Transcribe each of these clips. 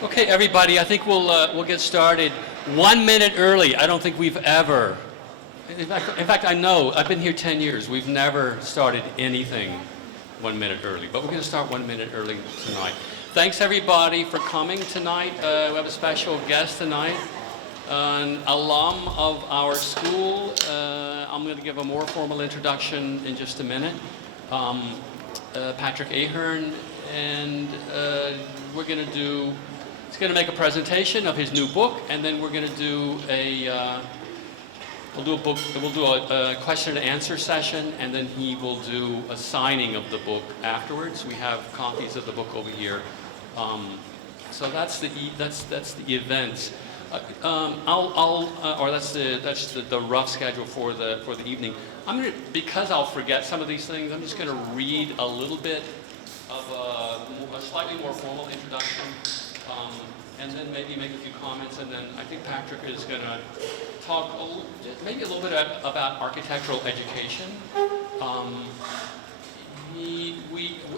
Okay, everybody, I think we'll get started 1 minute early. I don't think we've ever, in fact, I know, I've been here 10 years. We've never started anything 1 minute early, but we're going to start 1 minute early tonight. Thanks, everybody, for coming tonight. We have a special guest tonight, an alum of our school. I'm going to give a more formal introduction in just a minute. Patrick Ahearn, and we're going to do. He's going to make a presentation of his new book, and then we're going to do we'll do a question and answer session, and then he will do a signing of the book afterwards. We have copies of the book over here. So that's the event. That's the rough schedule for the evening. Because I'll forget some of these things, I'm just going to read a little bit of a slightly more formal introduction. And then maybe make a few comments, and then I think Patrick is going to talk maybe a little bit about architectural education.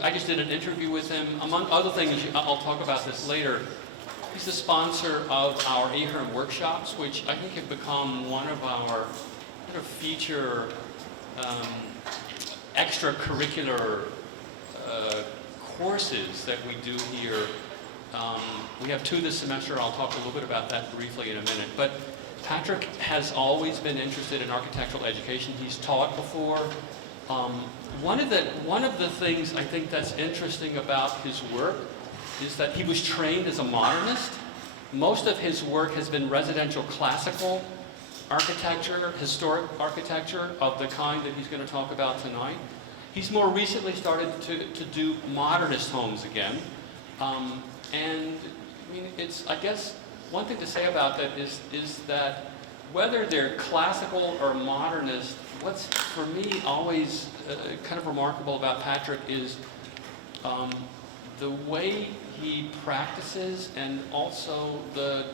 I just did an interview with him. Among other things, I'll talk about this later. He's the sponsor of our Ahearn workshops, which I think have become one of our kind of feature extracurricular courses that we do here. We have 2 this semester. I'll talk a little bit about that briefly in a minute. But Patrick has always been interested in architectural education. He's taught before. One of the things I think that's interesting about his work is that he was trained as a modernist. Most of his work has been residential classical architecture, historic architecture of the kind that he's going to talk about tonight. He's more recently started to do modernist homes again. And I mean, I guess one thing to say about that is that whether they're classical or modernist, what's for me always kind of remarkable about Patrick is the way he practices, and also the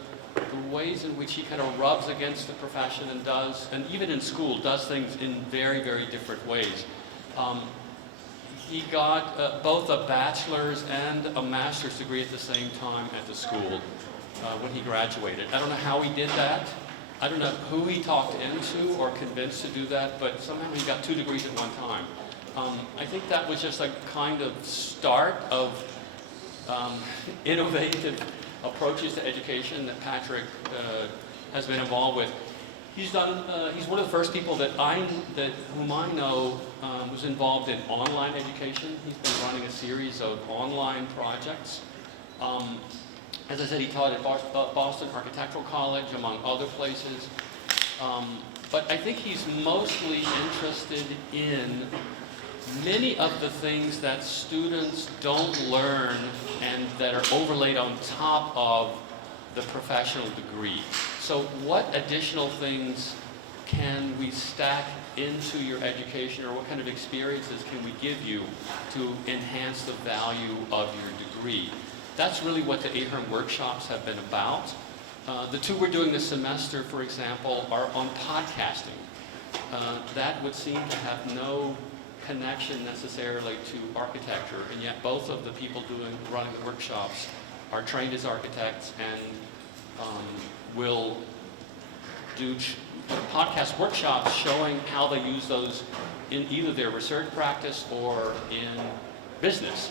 ways in which he kind of rubs against the profession and even in school, does things in very, very different ways. He got both a bachelor's and a master's degree at the same time at the school when he graduated. I don't know how he did that. I don't know who he talked into or convinced to do that, but somehow he got 2 degrees at one time. I think that was just a kind of start of innovative approaches to education that Patrick has been involved with. He's one of the first people whom I know was involved in online education. He's been running a series of online projects. As I said, he taught at Boston Architectural College, among other places. But I think he's mostly interested in many of the things that students don't learn and that are overlaid on top of the professional degree. So what additional things can we stack into your education, or what kind of experiences can we give you to enhance the value of your degree? That's really what the Ahearn workshops have been about. The 2 we're doing this semester, for example, are on podcasting. That would seem to have no connection necessarily to architecture, and yet both of the people running the workshops are trained as architects and will do podcast workshops showing how they use those in either their research practice or in business.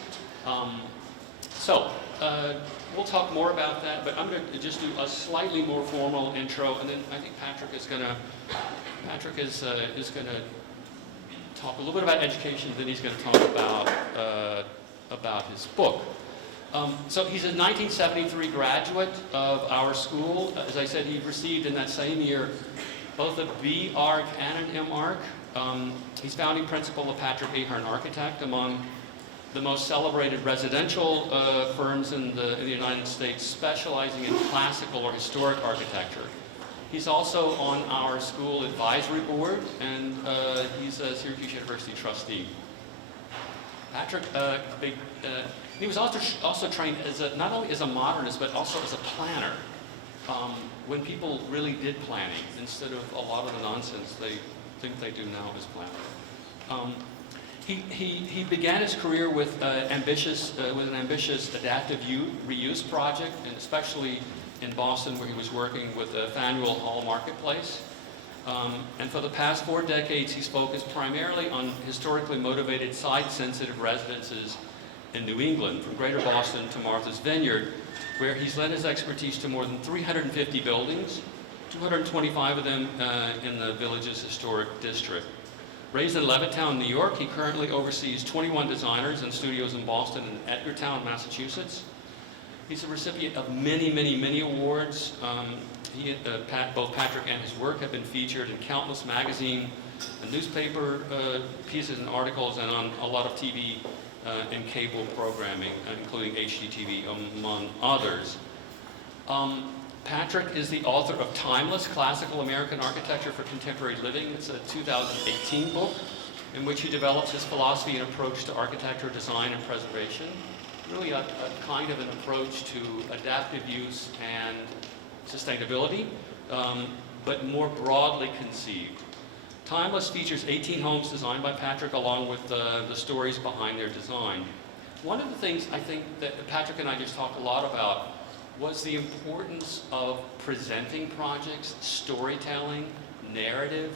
We'll talk more about that, but I'm going to just do a slightly more formal intro, and then I think Patrick is going to talk a little bit about education, then he's going to talk about his book. So he's a 1973 graduate of our school. As I said, he received in that same year both a B. Arch and an M. Arch. He's founding principal of Patrick Ahearn Architect, among the most celebrated residential firms in the United States, specializing in classical or historic architecture. He's also on our school advisory board, and he's a Syracuse University trustee. Patrick, he was also trained as not only as a modernist, but also as a planner. When people really did planning, instead of a lot of the nonsense they think they do now as planners. He began his career with an ambitious adaptive reuse project, and especially in Boston, where he was working with the Faneuil Hall Marketplace. And for the past 4 decades, he's focused primarily on historically motivated, site-sensitive residences in New England, from Greater Boston to Martha's Vineyard, where he's lent his expertise to more than 350 buildings, 225 of them in the village's historic district. Raised in Levittown, New York, he currently oversees 21 designers and studios in Boston and Edgartown, Massachusetts. He's a recipient of many, many, many awards. Both Patrick and his work have been featured in countless magazine and newspaper pieces and articles, and on a lot of TV and cable programming, including HGTV, among others. Patrick is the author of Timeless Classical American Architecture for Contemporary Living. It's a 2018 book in which he develops his philosophy and approach to architecture, design, and preservation. Really a kind of an approach to adaptive use and sustainability, but more broadly conceived. Timeless features 18 homes designed by Patrick, along with the stories behind their design. One of the things I think that Patrick and I just talked a lot about was the importance of presenting projects, storytelling, narrative,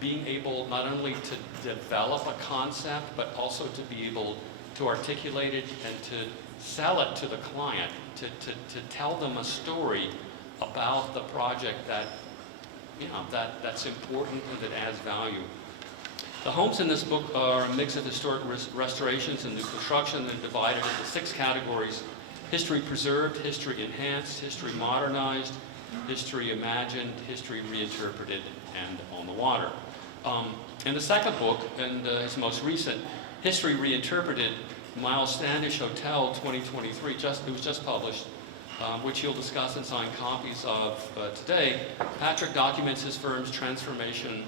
being able not only to develop a concept, but also to be able to articulate it and to sell it to the client, to tell them a story about the project that's important and that adds value. The homes in this book are a mix of historic restorations and new construction, and divided into 6 categories: history preserved, history enhanced, history modernized, history imagined, history reinterpreted, and on the water. In the second book, and his most recent, History Reinterpreted, Myles Standish Hotel 2023, it was just published, which he'll discuss and sign copies of today. Patrick documents his firm's transformation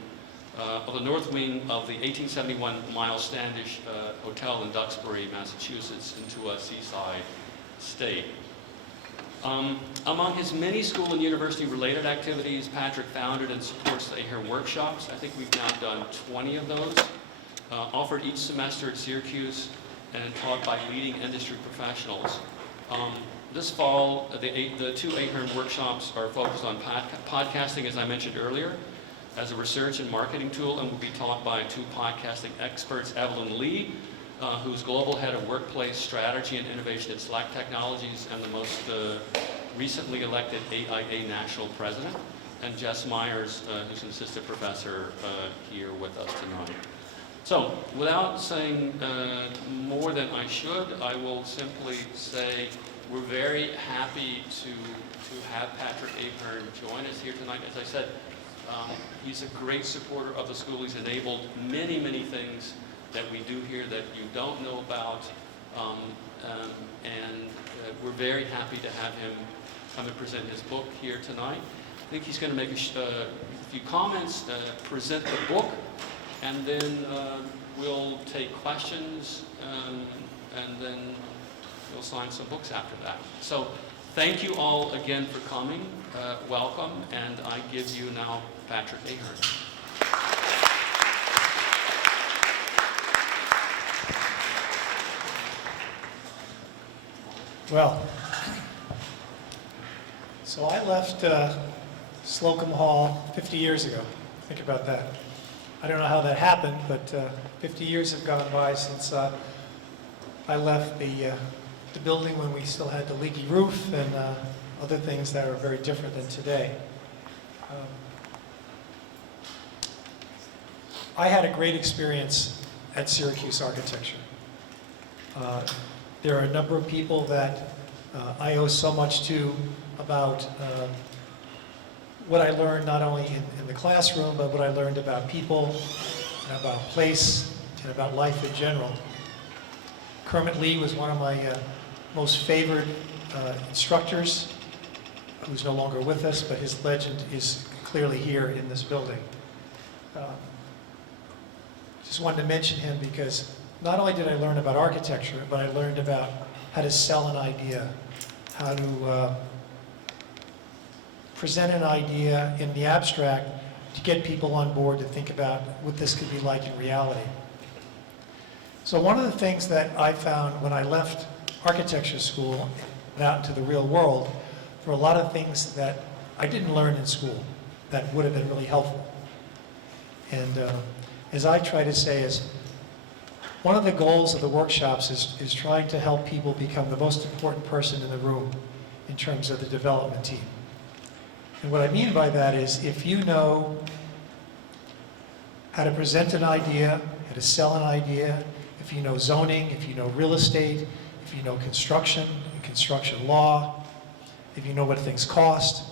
of the north wing of the 1871 Myles Standish Hotel in Duxbury, Massachusetts, into a seaside state. Among his many school and university-related activities, Patrick founded and supports the Ahearn workshops. I think we've now done 20 of those, offered each semester at Syracuse, and taught by leading industry professionals. This fall, the 2 Ahearn workshops are focused on podcasting, as I mentioned earlier, as a research and marketing tool, and will be taught by 2 podcasting experts, Evelyn Lee, who's global head of workplace strategy and innovation at Slack Technologies and the most recently elected AIA national president, and Jess Myers, who's an assistant professor here with us tonight. So, without saying more than I should, I will simply say we're very happy to have Patrick Ahearn join us here tonight. As I said, he's a great supporter of the school. He's enabled many, many things that we do here that you don't know about, and we're very happy to have him come and present his book here tonight. I think he's going to make a few comments, present the book, and then we'll take questions, and then we'll sign some books after that. So thank you all again for coming. Welcome, and I give you now Patrick Ahearn. Well, so I left Slocum Hall 50 years ago. Think about that. I don't know how that happened, but 50 years have gone by since I left the building when we still had the leaky roof and other things that are very different than today. I had a great experience at Syracuse Architecture. There are a number of people that I owe so much to about what I learned not only in the classroom, but what I learned about people, and about place, and about life in general. Kermit Lee was one of my most favored instructors, who's no longer with us, but his legend is clearly here in this building. Just wanted to mention him because not only did I learn about architecture, but I learned about how to sell an idea, how to present an idea in the abstract to get people on board to think about what this could be like in reality. So one of the things that I found when I left architecture school and went out into the real world were a lot of things that I didn't learn in school that would have been really helpful. And as I try to say is, one of the goals of the workshops is trying to help people become the most important person in the room in terms of the development team. And what I mean by that is if you know how to present an idea, how to sell an idea, if you know zoning, if you know real estate, if you know construction and construction law, if you know what things cost,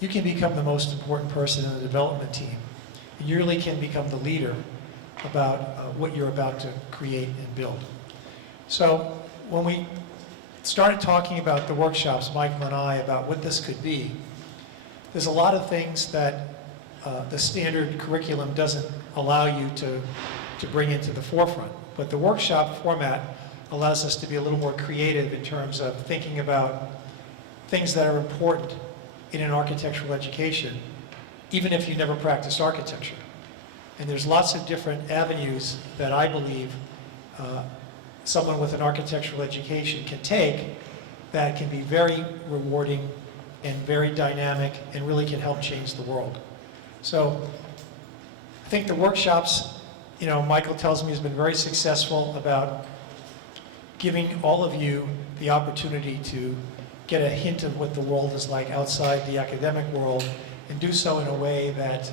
you can become the most important person in the development team. And you really can become the leader about what you're about to create and build. So when we started talking about the workshops, Michael and I, about what this could be, there's a lot of things that the standard curriculum doesn't allow you to bring into the forefront. But the workshop format allows us to be a little more creative in terms of thinking about things that are important in an architectural education, even if you never practiced architecture. And there's lots of different avenues that I believe someone with an architectural education can take that can be very rewarding and very dynamic and really can help change the world. So I think the workshops, you know, Michael tells me has been very successful about giving all of you the opportunity to get a hint of what the world is like outside the academic world and do so in a way that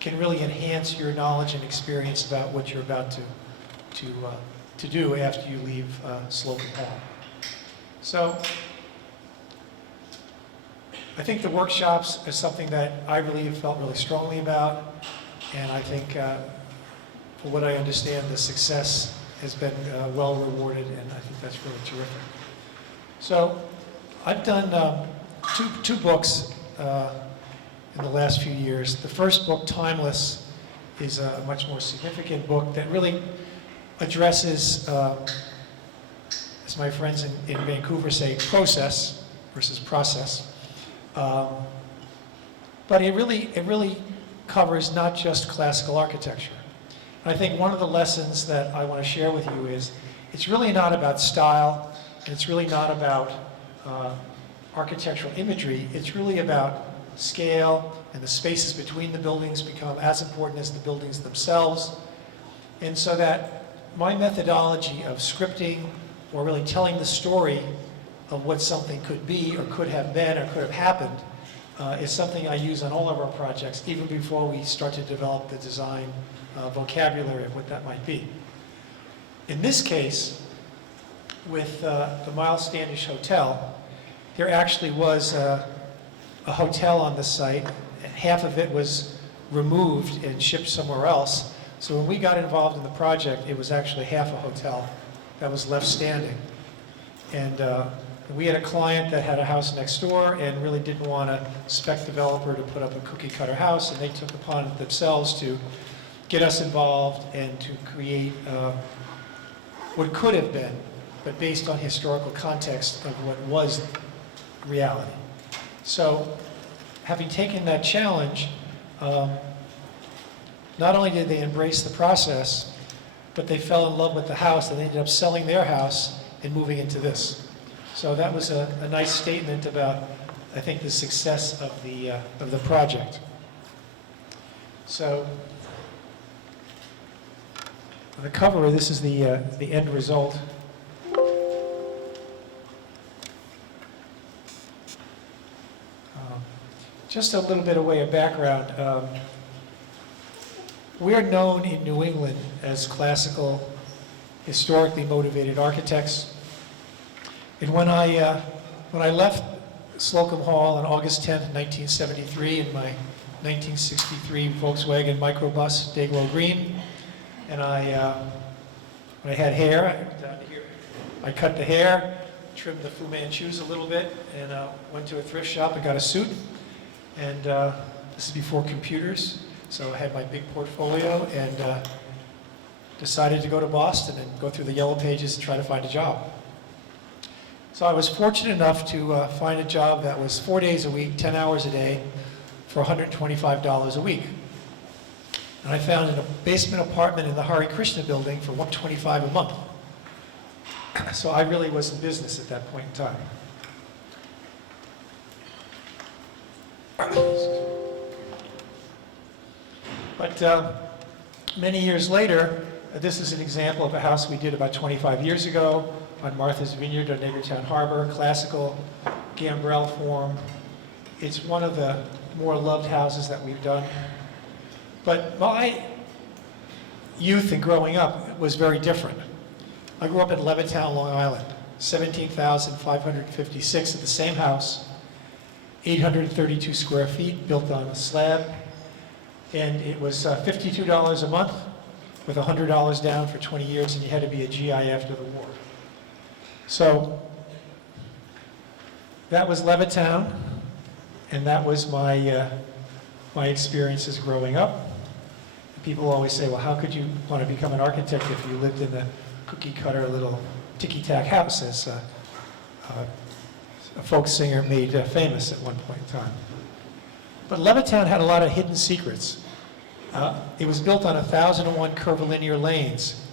can really enhance your knowledge and experience about what you're about to do after you leave Slocum Hall. So I think the workshops are something that I really have felt really strongly about, and I think for what I understand, the success has been well rewarded, and I think that's really terrific. So I've done two books in the last few years. The first book, Timeless, is a much more significant book that really addresses, as my friends in Vancouver say, process versus process. But it really covers not just classical architecture. And I think one of the lessons that I want to share with you is it's really not about style, and it's really not about architectural imagery. It's really about scale, and the spaces between the buildings become as important as the buildings themselves. And so that my methodology of scripting or really telling the story of what something could be or could have been or could have happened is something I use on all of our projects, even before we start to develop the design vocabulary of what that might be. In this case, with the Myles Standish Hotel, there actually was a hotel on the site. Half of it was removed and shipped somewhere else. So when we got involved in the project, it was actually half a hotel that was left standing. And we had a client that had a house next door and really didn't want a spec developer to put up a cookie cutter house, and they took upon themselves to get us involved and to create what could have been, but based on historical context of what was reality. So having taken that challenge, not only did they embrace the process, but they fell in love with the house, and they ended up selling their house and moving into this. So that was a nice statement about, I think, the success of the project. So on the cover, this is the end result. Just a little bit of way of background. We are known in New England as classical, historically motivated architects. And when I left Slocum Hall on August 10th, 1973 in my 1963 Volkswagen microbus, Dayglow Green, and when I had hair, down here, I cut the hair, trimmed the Fu Manchus a little bit, and went to a thrift shop and got a suit. And this is before computers, so I had my big portfolio and decided to go to Boston and go through the yellow pages and try to find a job. So I was fortunate enough to find a job that was 4 days a week, 10 hours a day, for $125 a week. And I found a basement apartment in the Hare Krishna building for $125 a month. So I really was in business at that point in time. But many years later, this is an example of a house we did about 25 years ago on Martha's Vineyard on Nagertown Harbor, classical gambrel form. It's one of the more loved houses that we've done. But my youth and growing up was very different. I grew up in Levittown, Long Island, 17,556 at the same house, 832 square feet, built on a slab, and it was $52 a month with $100 down for 20 years, and you had to be a GI after the war. So that was Levittown, and that was my experiences growing up. People always say, well, how could you want to become an architect if you lived in the cookie-cutter little ticky-tack house, as a folk singer made famous at one point in time. But Levittown had a lot of hidden secrets. It was built on 1,001 curvilinear lanes.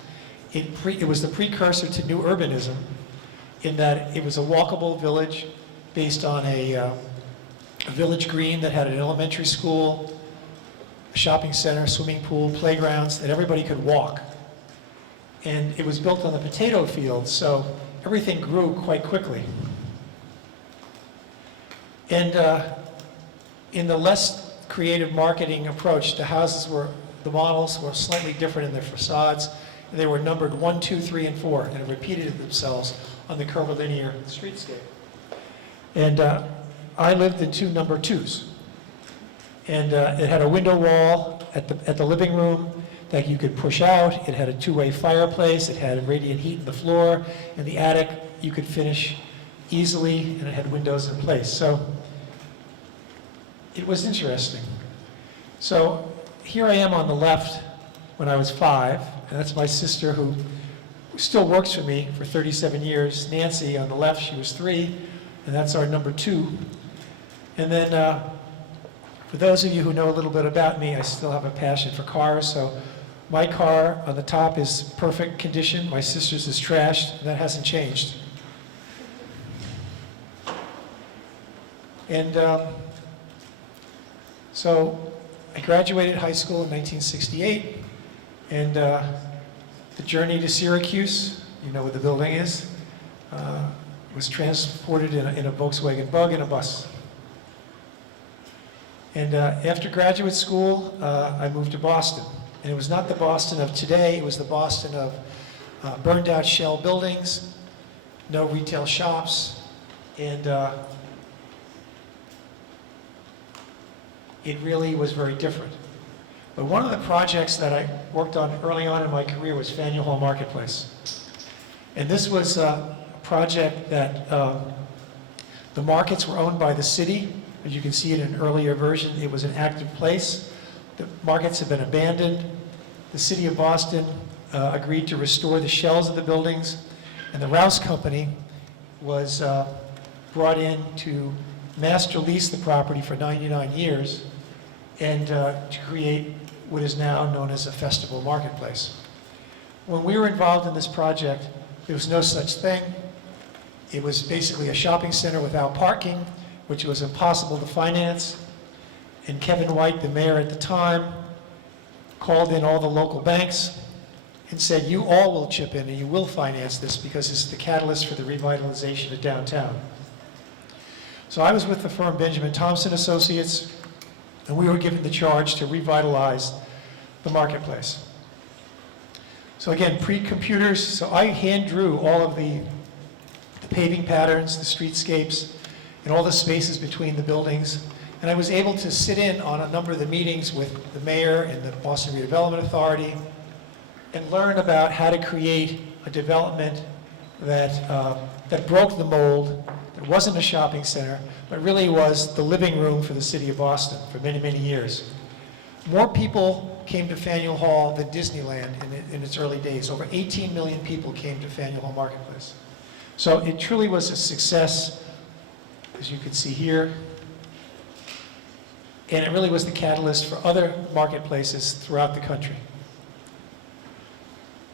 It was the precursor to new urbanism in that it was a walkable village based on a village green that had an elementary school, a shopping center, swimming pool, playgrounds, that everybody could walk. And it was built on the potato field, so everything grew quite quickly. And in the less creative marketing approach, the models were slightly different in their facades. And they were numbered 1, 2, 3, and 4, and it repeated themselves on the curvilinear streetscape. And I lived in 2 number 2s. And it had a window wall at the living room that you could push out. It had a 2-way fireplace. It had radiant heat in the floor. In the attic, you could finish easily, and it had windows in place. So it was interesting. So here I am on the left when I was 5, and that's my sister who still works for me for 37 years. Nancy on the left, she was 3, and that's our number 2. And then for those of you who know a little bit about me, I still have a passion for cars. So my car on the top is perfect condition. My sister's is trashed, and that hasn't changed. And so I graduated high school in 1968, and the journey to Syracuse, you know where the building is, was transported in a Volkswagen Bug and a bus. And after graduate school, I moved to Boston. And it was not the Boston of today, it was the Boston of burned out shell buildings, no retail shops, and it really was very different. But one of the projects that I worked on early on in my career was Faneuil Hall Marketplace. And this was a project that the markets were owned by the city. As you can see in an earlier version, it was an active place. The markets have been abandoned. The city of Boston agreed to restore the shells of the buildings, and the Rouse Company was brought in to master lease the property for 99 years and to create what is now known as a festival marketplace. When we were involved in this project, there was no such thing. It was basically a shopping center without parking, which was impossible to finance. And Kevin White, the mayor at the time, called in all the local banks and said, you all will chip in and you will finance this because this is the catalyst for the revitalization of downtown. So I was with the firm Benjamin Thompson Associates, and we were given the charge to revitalize the marketplace. So again, pre-computers, so I hand drew all of the paving patterns, the streetscapes, and all the spaces between the buildings. And I was able to sit in on a number of the meetings with the mayor and the Boston Redevelopment Authority and learn about how to create a development that broke the mold. It wasn't a shopping center, but really was the living room for the city of Boston for many, many years. More people came to Faneuil Hall than Disneyland in its early days. Over 18 million people came to Faneuil Hall Marketplace. So it truly was a success, as you can see here. and it really was the catalyst for other marketplaces throughout the country.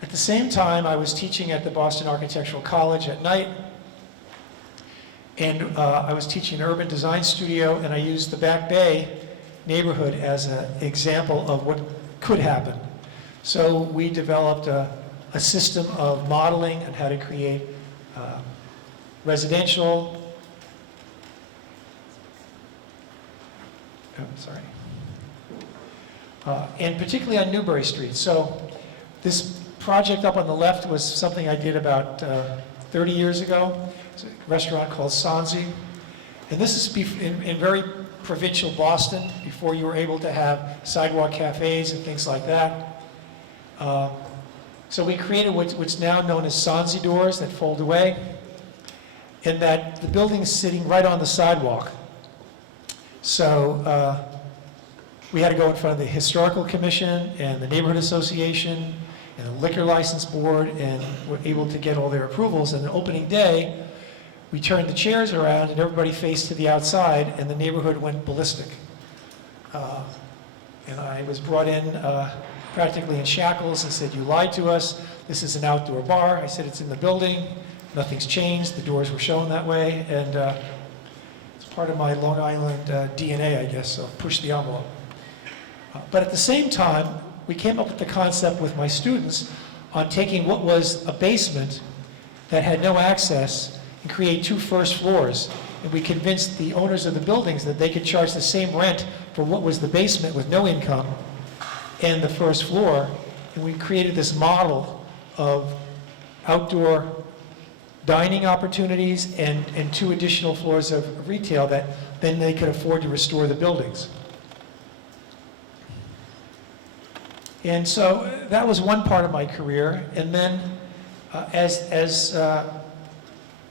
At the same time, I was teaching at the Boston Architectural College at night, and I was teaching an urban design studio, and I used the Back Bay neighborhood as an example of what could happen. So we developed a system of modeling and how to create residential, and particularly on Newbury Street. So this project up on the left was something I did about 30 years ago. It's a restaurant called Sanzi. And this is in very provincial Boston, before you were able to have sidewalk cafes and things like that. So we created what's now known as Sanzi doors that fold away, and that the building is sitting right on the sidewalk. So we had to go in front of the Historical Commission and the Neighborhood Association and the Liquor License Board, and were able to get all their approvals. And the opening day, we turned the chairs around and everybody faced to the outside, and the neighborhood went ballistic. And I was brought in practically in shackles and said, "You lied to us. This is an outdoor bar." I said, "It's in the building. Nothing's changed. The doors were shown that way." And it's part of my Long Island DNA, I guess, so push the envelope. But at the same time, we came up with the concept with my students on taking what was a basement that had no access and create 2 first floors. And we convinced the owners of the buildings that they could charge the same rent for what was the basement with no income and the first floor. And we created this model of outdoor dining opportunities and 2 additional floors of retail that then they could afford to restore the buildings. And so that was one part of my career. And then as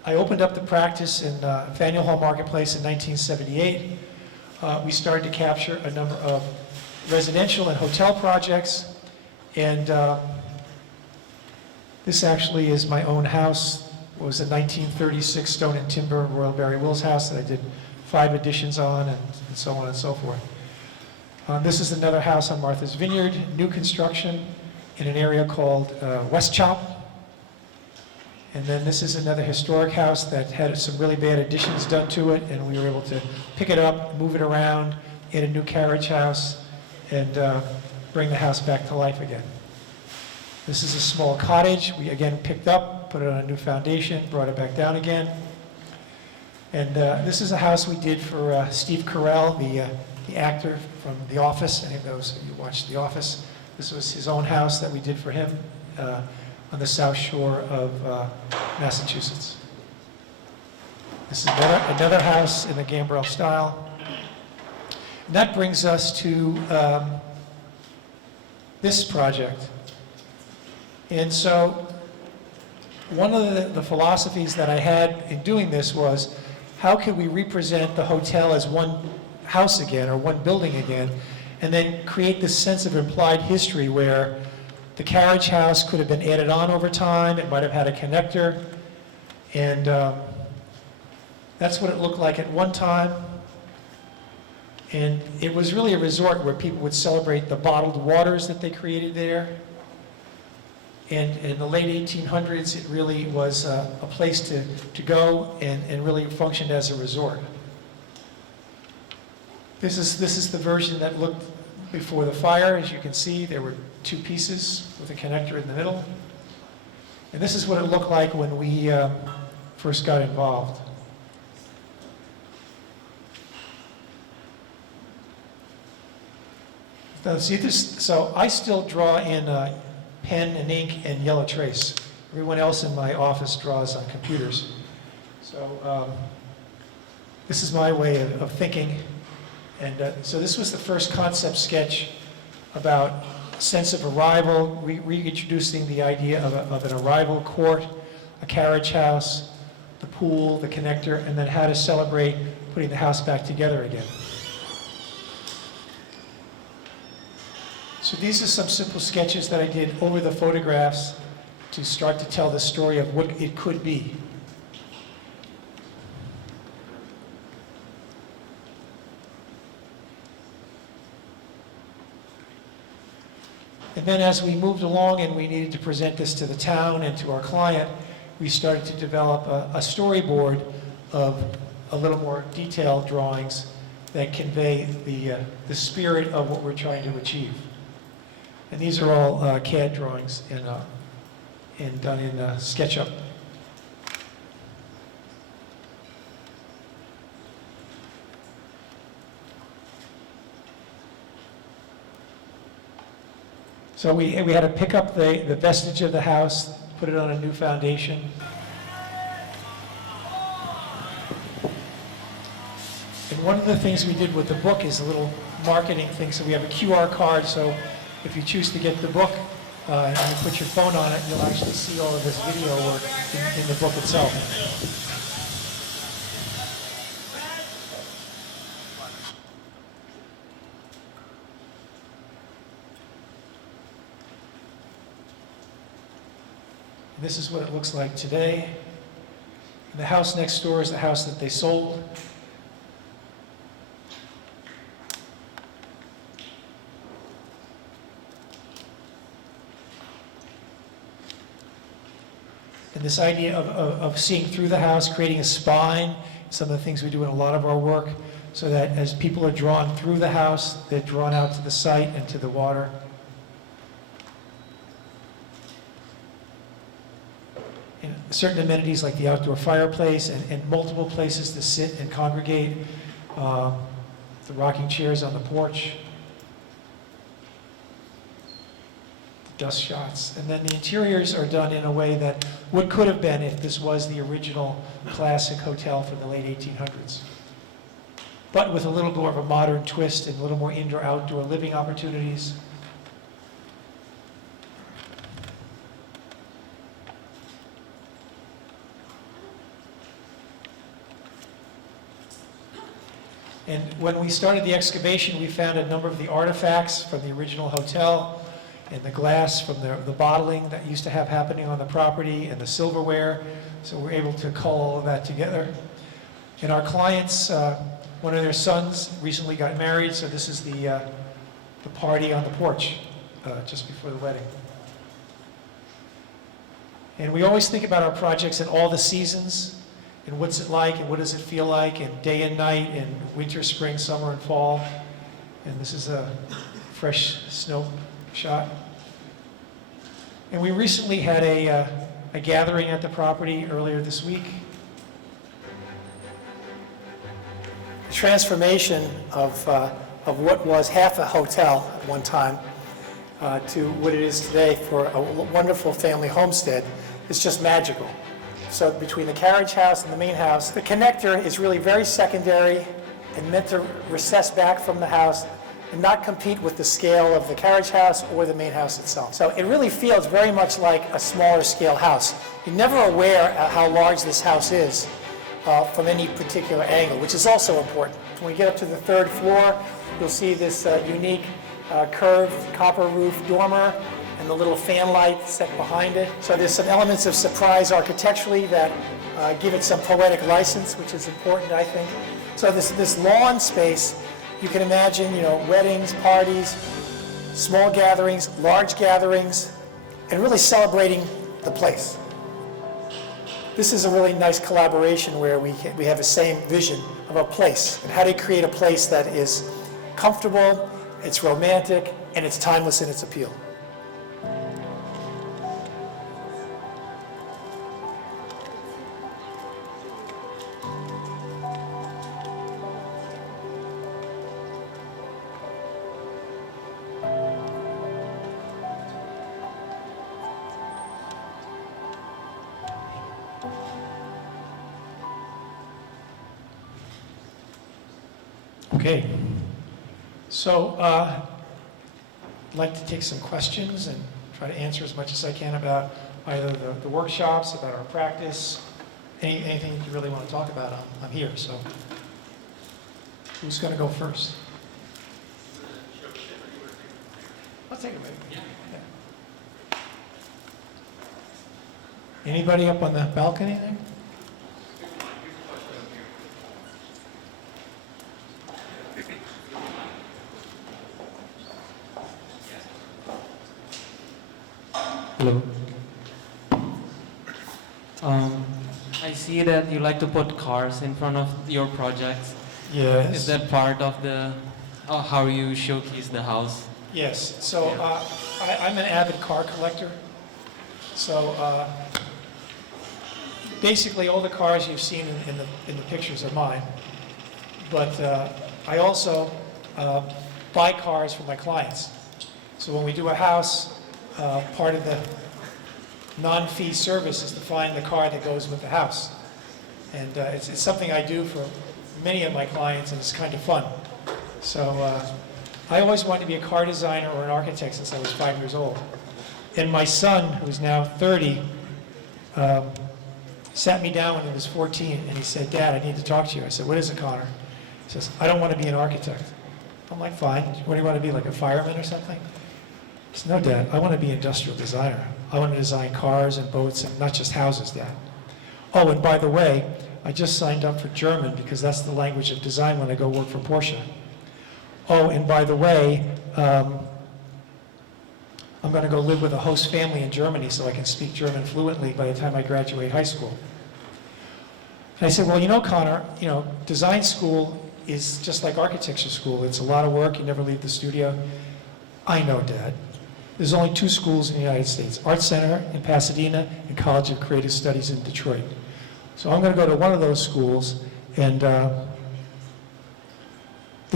I opened up the practice in Faneuil Hall Marketplace in 1978, we started to capture a number of residential and hotel projects. And this actually is my own house. It was a 1936 stone and timber Royal Barry Wills house that I did 5 additions on, and so on and so forth. This is another house on Martha's Vineyard, new construction in an area called West Chop. And then this is another historic house that had some really bad additions done to it, and we were able to pick it up, move it around, add a new carriage house, and bring the house back to life again. This is a small cottage we again picked up, put it on a new foundation, brought it back down again. And this is a house we did for Steve Carell, the actor from The Office. Any of those of you watched The Office? This was his own house that we did for him on the South Shore of Massachusetts. This is another house in the Gambrel style. And that brings us to this project. And so one of the philosophies that I had in doing this was, how could we represent the hotel as one house again, or one building again, and then create this sense of implied history where the carriage house could have been added on over time. It might have had a connector, and that's what it looked like at one time. And it was really a resort where people would celebrate the bottled waters that they created there. And in the late 1800s, it really was a place to go and really functioned as a resort. This is the version that looked before the fire. As you can see, there were 2 pieces with a connector in the middle. And this is what it looked like when we first got involved. Now, see this, so I still draw in pen and ink and yellow trace. Everyone else in my office draws on computers. So this is my way of thinking. And so this was the first concept sketch about sense of arrival, reintroducing the idea of an arrival court, a carriage house, the pool, the connector, and then how to celebrate putting the house back together again. So these are some simple sketches that I did over the photographs to start to tell the story of what it could be. And then as we moved along and we needed to present this to the town and to our client, we started to develop a storyboard of a little more detailed drawings that convey the spirit of what we're trying to achieve. And these are all CAD drawings and done in SketchUp. So we had to pick up the vestige of the house, put it on a new foundation. And one of the things we did with the book is a little marketing thing. So we have a QR card, so if you choose to get the book and you put your phone on it, you'll actually see all of this video work in the book itself. This is what it looks like today. The house next door is the house that they sold. And this idea of seeing through the house, creating a spine, some of the things we do in a lot of our work, so that as people are drawn through the house, they're drawn out to the site and to the water. And certain amenities like the outdoor fireplace and multiple places to sit and congregate, the rocking chairs on the porch, the dust shots. And then the interiors are done in a way that what could have been if this was the original classic hotel from the late 1800s. But with a little more of a modern twist and a little more indoor-outdoor living opportunities. And when we started the excavation, we found a number of the artifacts from the original hotel and the glass from the bottling that used to have happening on the property and the silverware. So we're able to cull all of that together. And our clients, one of their sons recently got married, so this is the party on the porch just before the wedding. And we always think about our projects in all the seasons. And what's it like, and what does it feel like, and day and night, and winter, spring, summer, and fall. And this is a fresh snow shot. And we recently had a gathering at the property earlier this week. The transformation of what was half a hotel at one time to what it is today for a wonderful family homestead is just magical. So between the carriage house and the main house, the connector is really very secondary and meant to recess back from the house and not compete with the scale of the carriage house or the main house itself. So it really feels very much like a smaller scale house. You're never aware of how large this house is from any particular angle, which is also important. When we get up to the third floor, you'll see this unique curved copper roof dormer and the little fan light set behind it. So there's some elements of surprise architecturally that give it some poetic license, which is important, I think. So this lawn space, you can imagine, weddings, parties, small gatherings, large gatherings, and really celebrating the place. This is a really nice collaboration where we have the same vision of a place and how to create a place that is comfortable, it's romantic, and it's timeless in its appeal. Okay, so I'd like to take some questions and try to answer as much as I can about either the workshops, about our practice, anything you really want to talk about, I'm here. So who's going to go first? I'll take it, baby. Yeah. Anybody up on the balcony there? Hello. I see that you like to put cars in front of your projects. Yes. Is that part of the how you showcase the house? Yes. So I'm an avid car collector. So basically, all the cars you've seen in the pictures are mine. But I also buy cars for my clients. So when we do a house, part of the non-fee service is to find the car that goes with the house. And it's something I do for many of my clients, and it's kind of fun. So I always wanted to be a car designer or an architect since I was 5 years old. And my son, who's now 30, sat me down when he was 14, and he said, "Dad, I need to talk to you." I said, "What is it, Connor?" He says, "I don't want to be an architect." I'm like, "Fine. What do you want to be, like a fireman or something?" He said, "No, Dad, I want to be an industrial designer. I want to design cars and boats and not just houses, Dad. Oh, and by the way, I just signed up for German because that's the language of design when I go work for Porsche. Oh, and by the way, I'm going to go live with a host family in Germany so I can speak German fluently by the time I graduate high school." And I said, "Well, you know, Connor, design school is just like architecture school. It's a lot of work. You never leave the studio." "I know, Dad. There's only 2 schools in the United States, Art Center in Pasadena and College of Creative Studies in Detroit. So I'm going to go to one of those schools," and the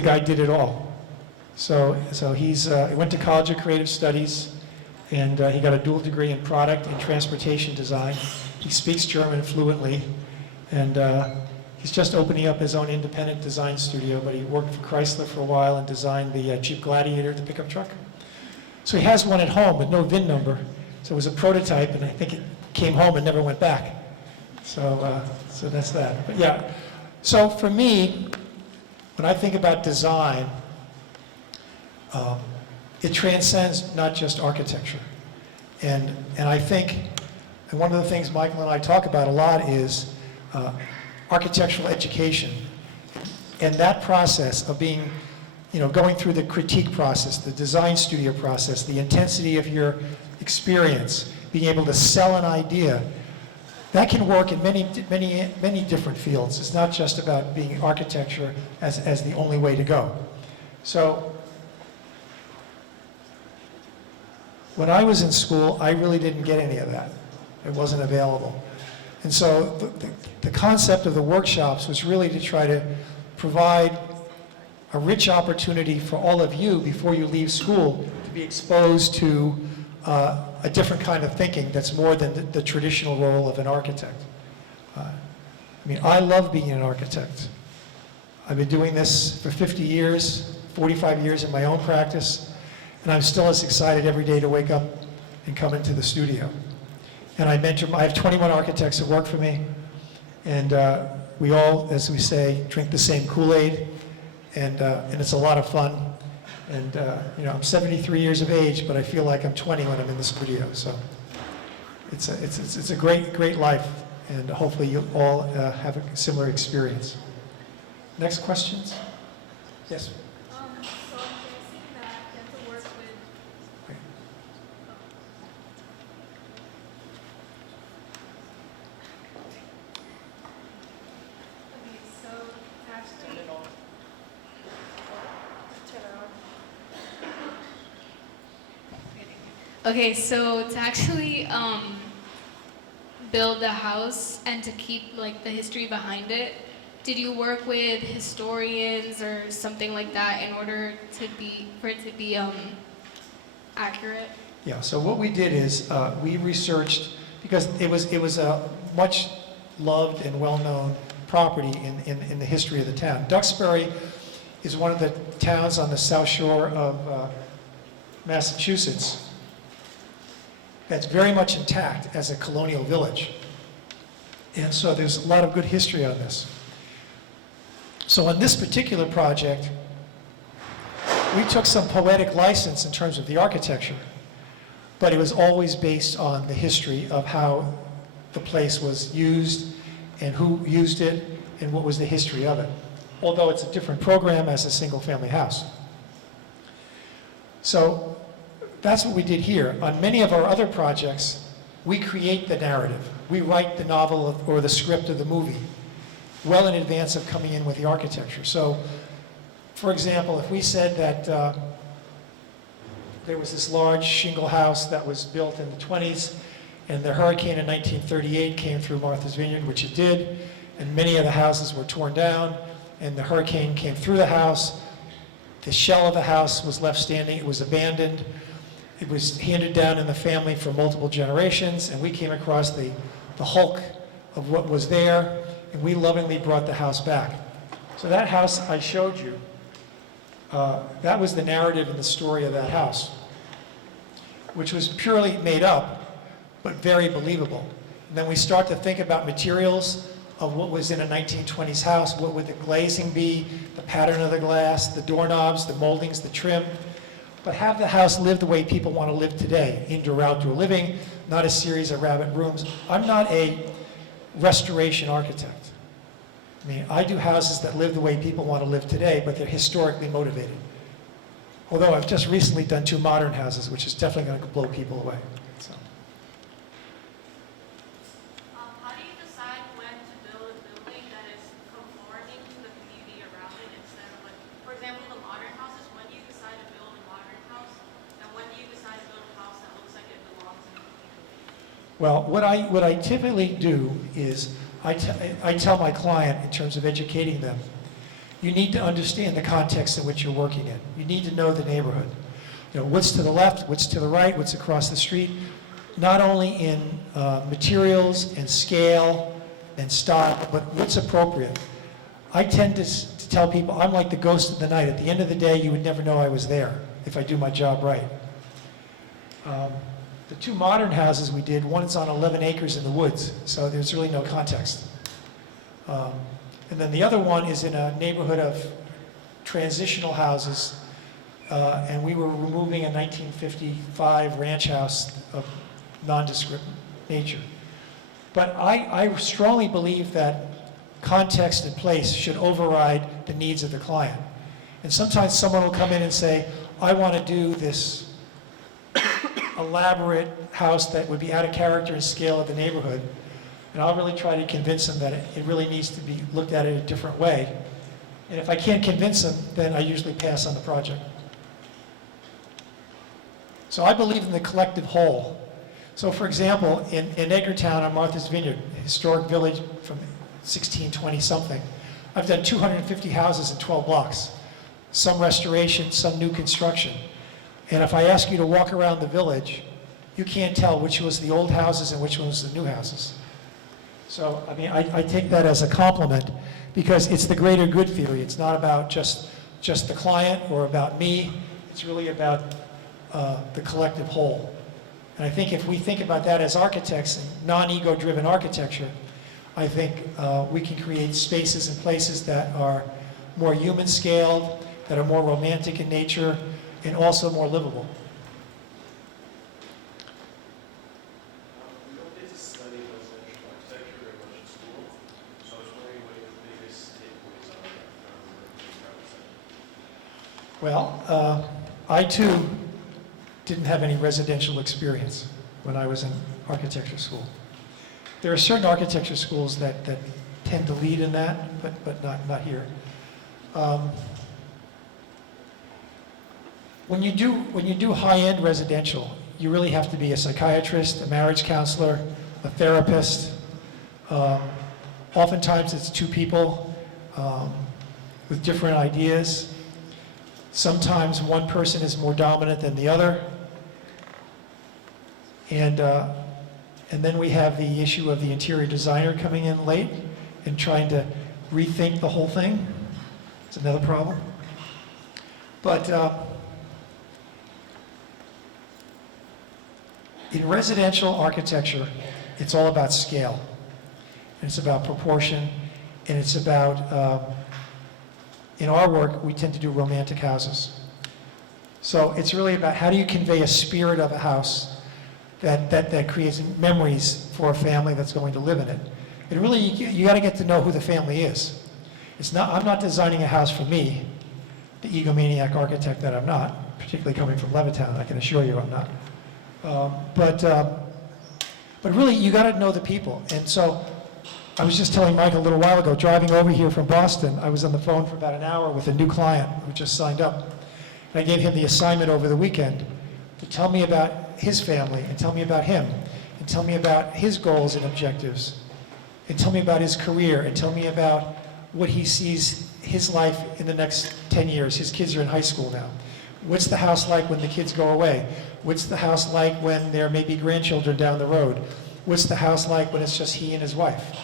guy did it all. So he went to College of Creative Studies, and he got a dual degree in product and transportation design. He speaks German fluently, and he's just opening up his own independent design studio, but he worked for Chrysler for a while and designed the Jeep Gladiator, the pickup truck. So he has one at home with no VIN number. So it was a prototype, and I think it came home and never went back. So that's that. But yeah, so for me, when I think about design, it transcends not just architecture. And I think, and one of the things Michael and I talk about a lot is architectural education. And that process of being, going through the critique process, the design studio process, the intensity of your experience, being able to sell an idea, that can work in many different fields. It's not just about being architecture as the only way to go. So when I was in school, I really didn't get any of that. It wasn't available. And so the concept of the workshops was really to try to provide a rich opportunity for all of you before you leave school to be exposed to a different kind of thinking that's more than the traditional role of an architect. I love being an architect. I've been doing this for 50 years, 45 years in my own practice, and I'm still as excited every day to wake up and come into the studio. And I have 21 architects that work for me, and we all, as we say, drink the same Kool-Aid, and it's a lot of fun. And I'm 73 years of age, but I feel like I'm 20 when I'm in the studio. So it's a great life, and hopefully you all have a similar experience. Next questions? Yes. So I'm guessing that you have to work with. Okay, so actually. Okay, so to actually build a house and to keep the history behind it, did you work with historians or something like that in order for it to be accurate? Yeah. So what we did is we researched, because it was a much loved and well-known property in the history of the town. Duxbury is one of the towns on the south shore of Massachusetts that's very much intact as a colonial village. And so there's a lot of good history on this. So on this particular project, we took some poetic license in terms of the architecture, but it was always based on the history of how the place was used and who used it and what was the history of it, although it's a different program as a single-family house. So that's what we did here. On many of our other projects, we create the narrative. We write the novel or the script of the movie well in advance of coming in with the architecture. So, for example, if we said that there was this large shingle house that was built in the 20s, and the hurricane in 1938 came through Martha's Vineyard, which it did, and many of the houses were torn down, and the hurricane came through the house. The shell of the house was left standing. It was abandoned. It was handed down in the family for multiple generations, and we came across the hulk of what was there, and we lovingly brought the house back. So that house I showed you, that was the narrative and the story of that house, which was purely made up, but very believable. And then we start to think about materials of what was in a 1920s house. What would the glazing be, the pattern of the glass, the doorknobs, the moldings, the trim, but have the house live the way people want to live today, indoor, outdoor living, not a series of rabbit rooms. I'm not a restoration architect. I mean, I do houses that live the way people want to live today, but they're historically motivated. Although I've just recently done 2 modern houses, which is definitely going to blow people away. So. How do you decide when to build a building that is conforming to the community around it instead of like, for example, the modern houses, when do you decide to build a modern house? And when do you decide to build a house that looks like it belongs in the community? Well, what I typically do is I tell my client, in terms of educating them, you need to understand the context in which you're working in. You need to know the neighborhood. You know, what's to the left, what's to the right, what's across the street, not only in materials and scale and style, but what's appropriate. I tend to tell people I'm like the ghost of the night. At the end of the day, you would never know I was there if I do my job right. The 2 modern houses we did, one is on 11 acres in the woods, so there's really no context. And then the other one is in a neighborhood of transitional houses, and we were removing a 1955 ranch house of nondescript nature. But I strongly believe that context and place should override the needs of the client. And sometimes someone will come in and say, I want to do this elaborate house that would be out of character and scale of the neighborhood. And I'll really try to convince them that it really needs to be looked at in a different way. And if I can't convince them, then I usually pass on the project. So I believe in the collective whole. So for example, in Edgartown on Martha's Vineyard, a historic village from 1620 something, I've done 250 houses in 12 blocks. Some restoration, some new construction. And if I ask you to walk around the village, you can't tell which was the old houses and which was the new houses. So, I mean, I take that as a compliment because it's the greater good theory. It's not about just the client or about me. It's really about the collective whole. And I think if we think about that as architects and non-ego driven architecture, I think we can create spaces and places that are more human scaled, that are more romantic in nature, and also more livable. We don't get to study residential architecture very much in school, so I was wondering what your biggest takeaways are from Well, I too didn't have any residential experience when I was in architecture school. There are certain architecture schools that tend to lead in that, but not here. When you do high-end residential, you really have to be a psychiatrist, a marriage counselor, a therapist. Oftentimes it's 2 people with different ideas. Sometimes one person is more dominant than the other. And then we have the issue of the interior designer coming in late and trying to rethink the whole thing. It's another problem. But in residential architecture, it's all about scale. And it's about proportion, and it's about, in our work, we tend to do romantic houses. So it's really about how do you convey a spirit of a house that creates memories for a family that's going to live in it. And really, you got to get to know who the family is. I'm not designing a house for me, the egomaniac architect that I'm not. particularly coming from Levittown, I can assure you I'm not. But really, you got to know the people. And so I was just telling Mike a little while ago, driving over here from Boston, I was on the phone for about an hour with a new client who just signed up. And I gave him the assignment over the weekend to tell me about his family and tell me about him and tell me about his goals and objectives and tell me about his career and tell me about what he sees his life in the next 10 years. His kids are in high school now. What's the house like when the kids go away? What's the house like when there may be grandchildren down the road? What's the house like when it's just he and his wife?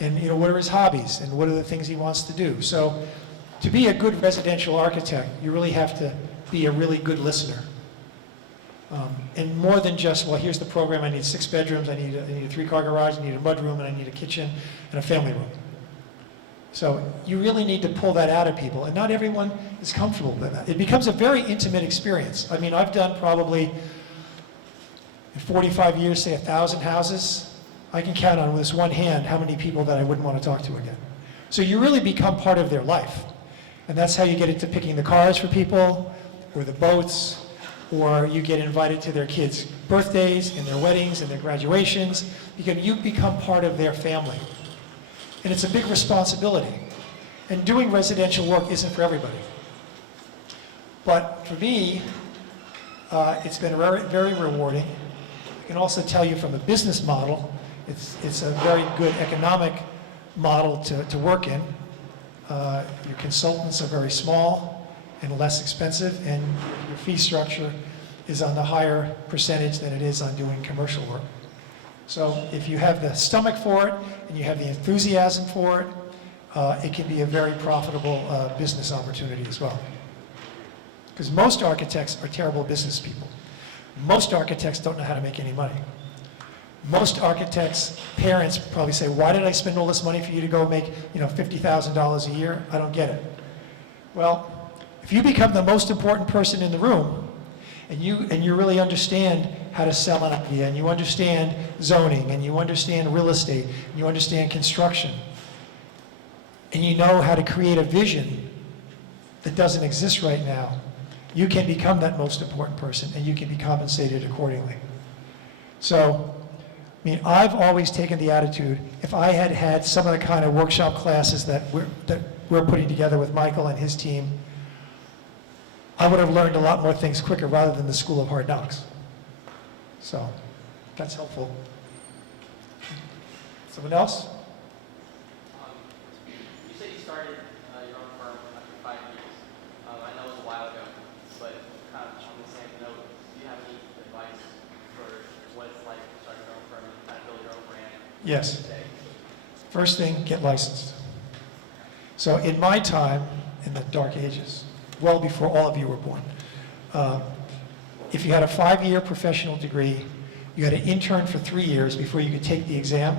And what are his hobbies and what are the things he wants to do? So to be a good residential architect, you really have to be a really good listener. And more than just, well, here's the program, I need 6 bedrooms, I need a 3-car garage, I need a mudroom, and I need a kitchen and a family room. So you really need to pull that out of people, and not everyone is comfortable with that. It becomes a very intimate experience. I mean, I've done probably, in 45 years, say 1,000 houses. I can count on with this one hand how many people that I wouldn't want to talk to again. So you really become part of their life. And that's how you get into picking the cars for people, or the boats, or you get invited to their kids' birthdays, and their weddings, and their graduations, because you become part of their family. And it's a big responsibility. And doing residential work isn't for everybody. But for me, it's been very, very rewarding. I can also tell you from a business model, it's a very good economic model to work in. Your consultants are very small and less expensive, and your fee structure is on the higher percentage than it is on doing commercial work. So if you have the stomach for it and you have the enthusiasm for it, it can be a very profitable business opportunity as well. Because most architects are terrible business people. Most architects don't know how to make any money. Most architects' parents probably say, why did I spend all this money for you to go make $50,000 a year? I don't get it. Well, if you become the most important person in the room, and you really understand how to sell an idea, and you understand zoning, and you understand real estate, and you understand construction, and you know how to create a vision that doesn't exist right now, you can become that most important person, and you can be compensated accordingly. So, I mean, I've always taken the attitude, if I had had some of the kind of workshop classes that we're putting together with Michael and his team, I would have learned a lot more things quicker rather than the School of Hard Knocks. So, that's helpful. Someone else? You said you started your own firm after 5 years. I know it was a while ago, but kind of on the same note, do you have any advice for what it's like to start your own firm and kind of build your own brand? Yes. Today? First thing, get licensed. So in my time, in the dark ages, well before all of you were born, if you had a 5-year professional degree, you had to intern for 3 years before you could take the exam,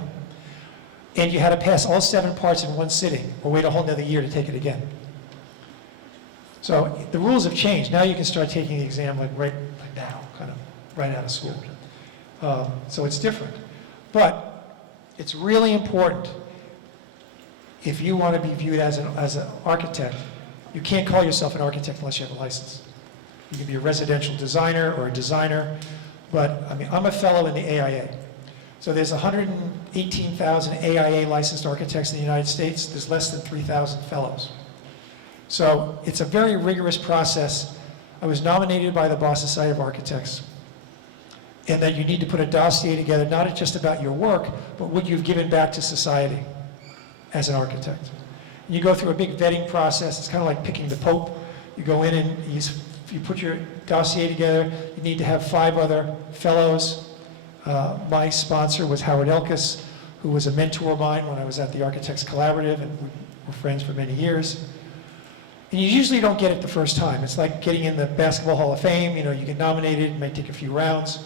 and you had to pass all 7 parts in one sitting, or wait a whole another year to take it again. So the rules have changed. Now you can start taking the exam like now, kind of right out of school. So it's different. But it's really important, if you want to be viewed as an architect, you can't call yourself an architect unless you have a license. You can be a residential designer or a designer, but I mean, I'm a fellow in the AIA. So there's 118,000 AIA licensed architects in the United States. There's less than 3,000 fellows. So it's a very rigorous process. I was nominated by the Boston Society of Architects, and that you need to put a dossier together, not just about your work, but what you've given back to society as an architect. And you go through a big vetting process. It's kind of like picking the Pope. You go in and you put your dossier together. You need to have 5 other fellows. My sponsor was Howard Elkis, who was a mentor of mine when I was at the Architects Collaborative, and we were friends for many years. And you usually don't get it the first time. It's like getting in the Basketball Hall of Fame. You know, you get nominated, it may take a few rounds.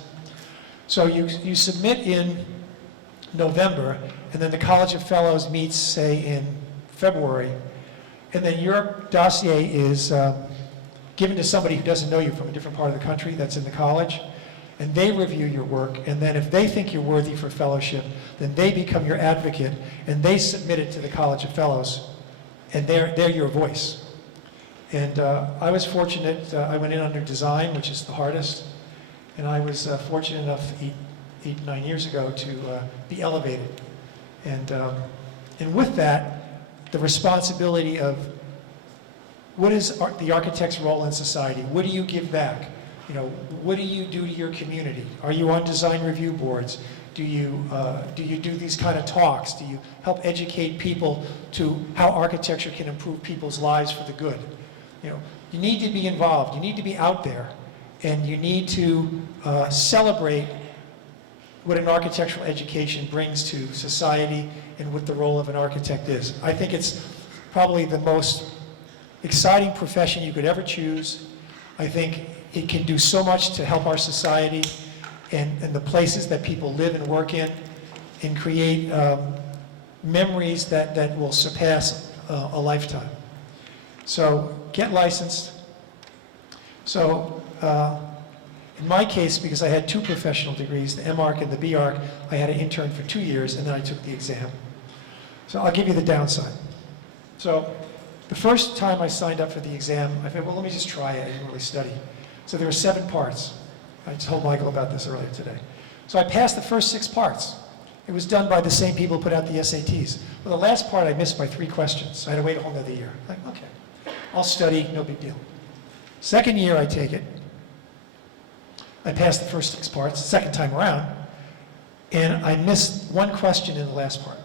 So you submit in November, and then the College of Fellows meets, say, in February, and then your dossier is given to somebody who doesn't know you from a different part of the country that's in the college, and they review your work, and then if they think you're worthy for fellowship, then they become your advocate, and they submit it to the College of Fellows, and they're your voice. And I was fortunate, I went in under design, which is the hardest, and I was fortunate enough 9 years ago to be elevated. And with that, the responsibility of what is the architect's role in society? What do you give back? You know, what do you do to your community? Are you on design review boards? Do you do these kind of talks? Do you help educate people to how architecture can improve people's lives for the good? You know, you need to be involved. You need to be out there, and you need to celebrate what an architectural education brings to society and what the role of an architect is. I think it's probably the most exciting profession you could ever choose. I think it can do so much to help our society and the places that people live and work in, and create memories that will surpass a lifetime. So get licensed. So in my case, because I had 2 professional degrees, the MArch and the BArch, I had an intern for 2 years, and then I took the exam. So I'll give you the downside. So the first time I signed up for the exam, I thought, well, let me just try it. I didn't really study. So there were 7 parts. I told Michael about this earlier today. So I passed the first 6 parts. It was done by the same people who put out the SATs. Well, the last part I missed by 3 questions. So I had to wait a whole nother year. Like, okay, I'll study, no big deal. Second year I take it. I passed the first 6 parts, second time around, and I missed 1 question in the last part.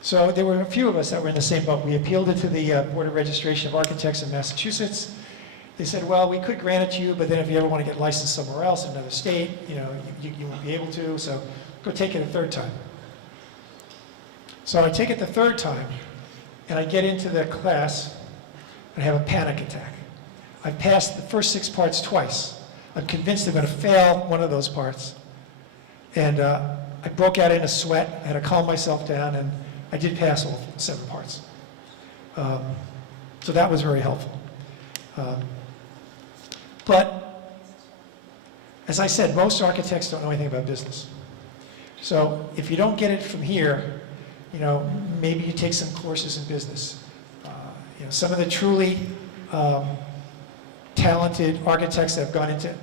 So there were a few of us that were in the same boat. We appealed it to the Board of Registration of Architects in Massachusetts. They said, well, we could grant it to you, but then if you ever want to get licensed somewhere else, in another state, you know, you won't be able to, so go take it a 3rd time. So I take it the 3rd time, and I get into the class, and I have a panic attack. I've passed the first 6 parts twice. I'm convinced I'm going to fail one of those parts. And I broke out in a sweat. I had to calm myself down, and I did pass all 7 parts. So that was very helpful. But, as I said, most architects don't know anything about business. So if you don't get it from here, you know, maybe you take some courses in business. You know, some of the truly talented architects that have gone into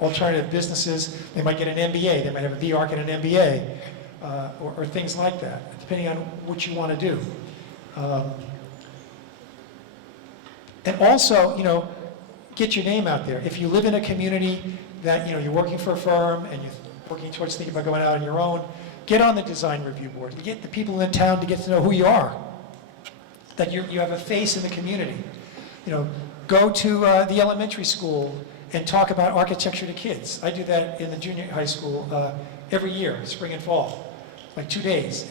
alternative businesses, they might get an MBA, they might have a BArch and an MBA, or things like that, depending on what you want to do. And also, you know, get your name out there. If you live in a community that, you know, you're working for a firm and you're working towards thinking about going out on your own, get on the design review board. Get the people in town to get to know who you are, that you have a face in the community. You know, go to the elementary school and talk about architecture to kids. I do that in the junior high school every year, spring and fall, like 2 days,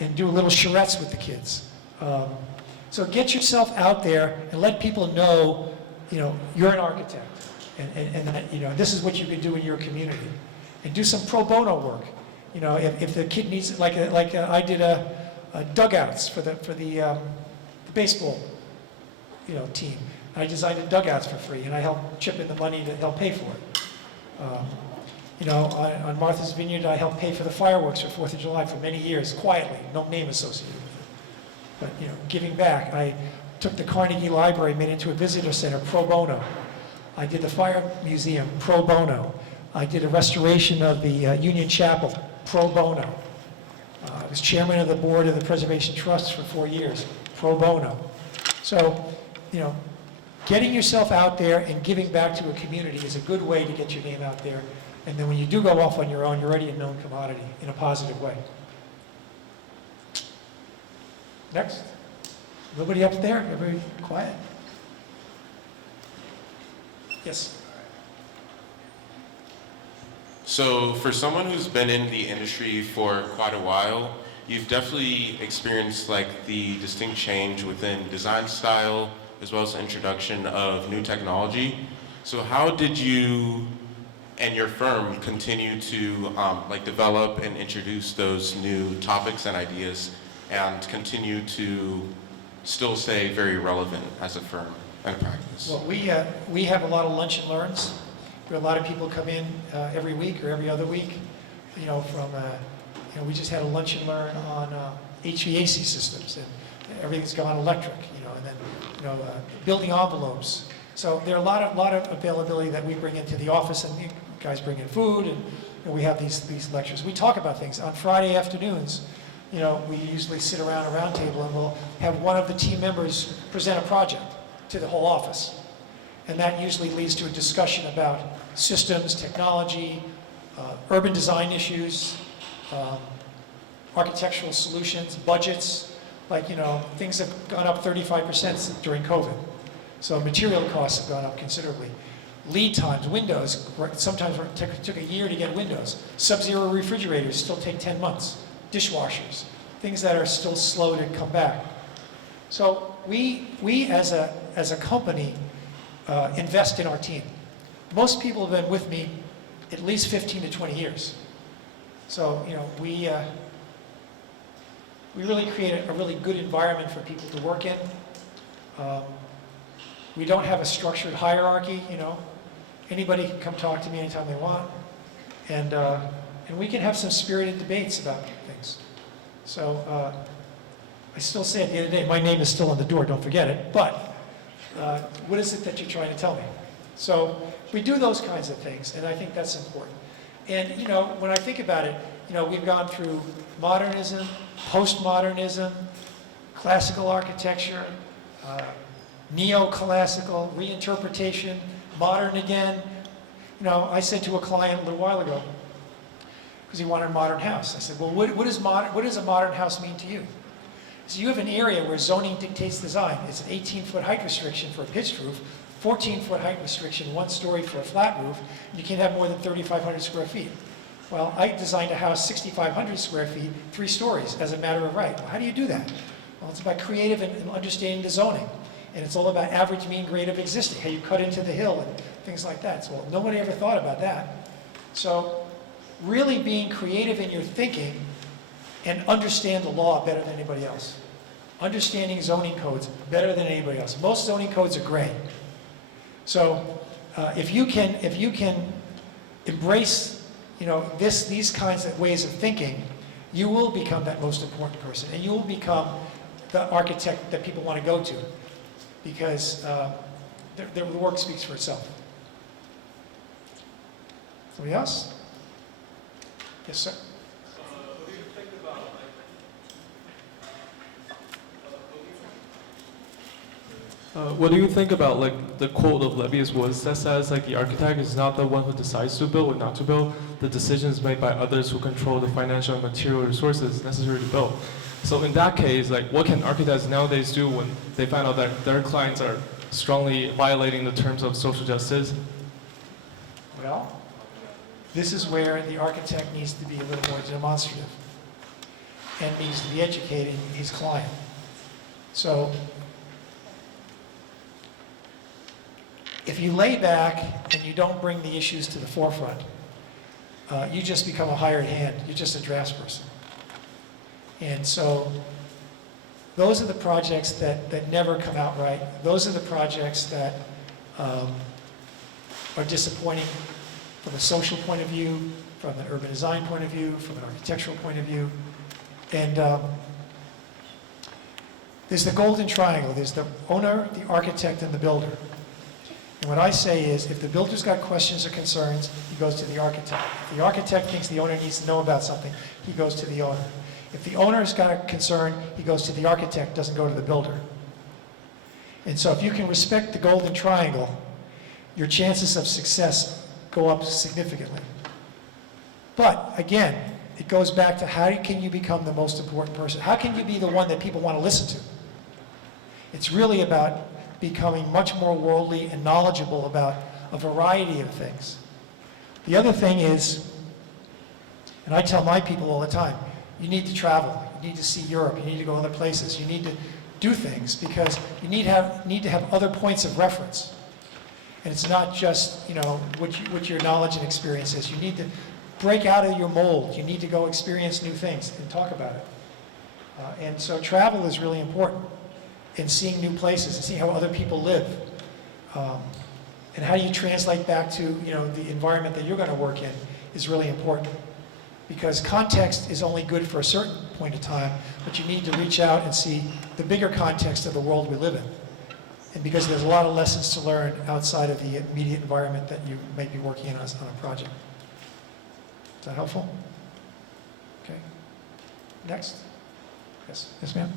and do little charrettes with the kids. So get yourself out there and let people know, you know, you're an architect, and that, you know, this is what you can do in your community, and do some pro bono work. You know, if the kid needs, like I did dugouts for the baseball, you know, team. I designed the dugouts for free, and I helped chip in the money to help pay for it. You know, on Martha's Vineyard, I helped pay for the fireworks for 4th of July for many years, quietly, no name associated with it. But, you know, giving back. I took the Carnegie Library, made it into a visitor center, pro bono. I did the Fire Museum, pro bono. I did a restoration of the Union Chapel, pro bono. I was chairman of the board of the Preservation Trust for 4 years, pro bono. So, you know, getting yourself out there and giving back to a community is a good way to get your name out there. And then when you do go off on your own, you're already a known commodity in a positive way. Next. Nobody up there? Everybody quiet? Yes. So for someone who's been in the industry for quite a while, you've definitely experienced like the distinct change within design style as well as the introduction of new technology. So how did you and your firm continue to like develop and introduce those new topics and ideas and continue to still stay very relevant as a firm and practice? Well, we have a lot of lunch and learns. Where a lot of people come in every week or every other week. You know, from you know, we just had a lunch and learn on HVAC systems, and everything's gone electric. You know, and then building envelopes. So there are a lot of availability that we bring into the office, and you guys bring in food, and we have these lectures. We talk about things. On Friday afternoons, we usually sit around a round table and we'll have one of the team members present a project to the whole office. And that usually leads to a discussion about systems, technology, urban design issues, architectural solutions, budgets. Like, things have gone up 35% during COVID. So material costs have gone up considerably. Lead times, windows, sometimes it took a year to get windows. Sub-zero refrigerators still take 10 months. Dishwashers, things that are still slow to come back. So we as a company invest in our team. Most people have been with me at least 15 to 20 years. So, we really create a really good environment for people to work in. We don't have a structured hierarchy, Anybody can come talk to me anytime they want. And we can have some spirited debates about things. So I still say at the end of the day, my name is still on the door, don't forget it. But what is it that you're trying to tell me? So we do those kinds of things, and I think that's important. And, when I think about it, we've gone through modernism, postmodernism, classical architecture, neoclassical, reinterpretation, modern again. I said to a client a little while ago, because he wanted a modern house. I said, well, what does a modern house mean to you? So you have an area where zoning dictates design. It's an 18-foot height restriction for a pitched roof, 14-foot height restriction, 1 story for a flat roof, and you can't have more than 3,500 square feet. Well, I designed a house 6,500 square feet, 3 stories, as a matter of right. Well, how do you do that? Well, it's about creative and understanding the zoning. And it's all about average mean grade of existing, how you cut into the hill and things like that. So nobody ever thought about that. So really being creative in your thinking and understand the law better than anybody else. Understanding zoning codes better than anybody else. Most zoning codes are gray. So if you can embrace these kinds of ways of thinking, you will become that most important person, and you will become the architect that people want to go to, because the work speaks for itself. Somebody else? Yes, sir. What do you think about, what do you think about the quote of Levius Woods that says the architect is not the one who decides to build or not to build. The decision is made by others who control the financial and material resources necessary to build. So in that case, what can architects nowadays do when they find out that their clients are strongly violating the terms of social justice? Well, this is where the architect needs to be a little more demonstrative and needs to be educating his client. So if you lay back and you don't bring the issues to the forefront, you just become a hired hand. You're just a draftsperson. And so those are the projects that never come out right. Those are the projects that are disappointing from a social point of view, from an urban design point of view, from an architectural point of view. And there's the golden triangle. There's the owner, the architect, and the builder. And what I say is, if the builder's got questions or concerns, he goes to the architect. If the architect thinks the owner needs to know about something, he goes to the owner. If the owner's got a concern, he goes to the architect, doesn't go to the builder. And so if you can respect the golden triangle, your chances of success go up significantly. But again, it goes back to how can you become the most important person? How can you be the one that people want to listen to? It's really about becoming much more worldly and knowledgeable about a variety of things. The other thing is, and I tell my people all the time, you need to travel, you need to see Europe, you need to go other places, you need to do things because you need to have other points of reference. And it's not just, what your knowledge and experience is. You need to break out of your mold. You need to go experience new things and talk about it. And so travel is really important in seeing new places and seeing how other people live. And how you translate back to, the environment that you're going to work in is really important. Because context is only good for a certain point of time, but you need to reach out and see the bigger context of the world we live in. and because there's a lot of lessons to learn outside of the immediate environment that you may be working in on a project. Is that helpful? Okay. Next. Yes, yes, ma'am.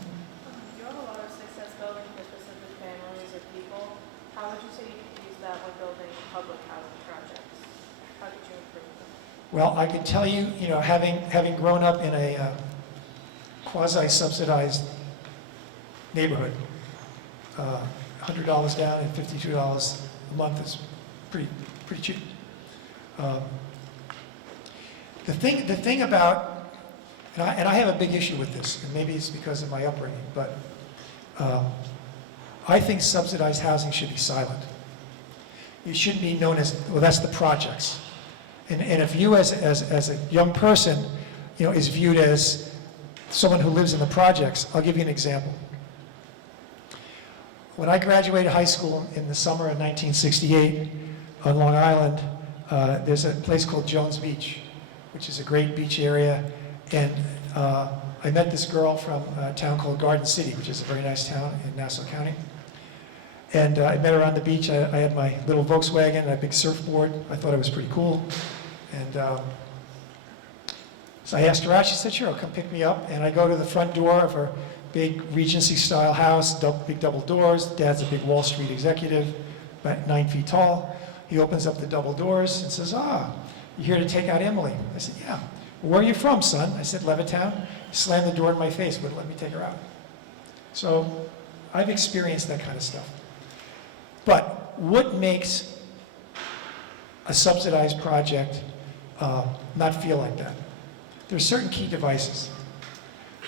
You have a lot of success building for specific families or people. How would you say you could use that when building public housing projects? How could you improve them? Well, I can tell you, having grown up in a quasi-subsidized neighborhood, $100 down and $52 a month is pretty cheap. The thing about, and I have a big issue with this, and maybe it's because of my upbringing, but I think subsidized housing should be silent. It shouldn't be known as, well, that's the projects. And if you as a young person, is viewed as someone who lives in the projects, I'll give you an example. When I graduated high school in the summer of 1968 on Long Island, there's a place called Jones Beach, which is a great beach area. And I met this girl from a town called Garden City, which is a very nice town in Nassau County. And I met her on the beach. I had my little Volkswagen and a big surfboard. I thought it was pretty cool. And so I asked her out. She said, sure, come pick me up. And I go to the front door of her big Regency-style house, big double doors. Dad's a big Wall Street executive, about 9 feet tall. He opens up the double doors and says, you here to take out Emily? I said, yeah. Where are you from, son? I said, Levittown. He slammed the door in my face, wouldn't let me take her out. So I've experienced that kind of stuff. But what makes a subsidized project not feel like that? There's certain key devices.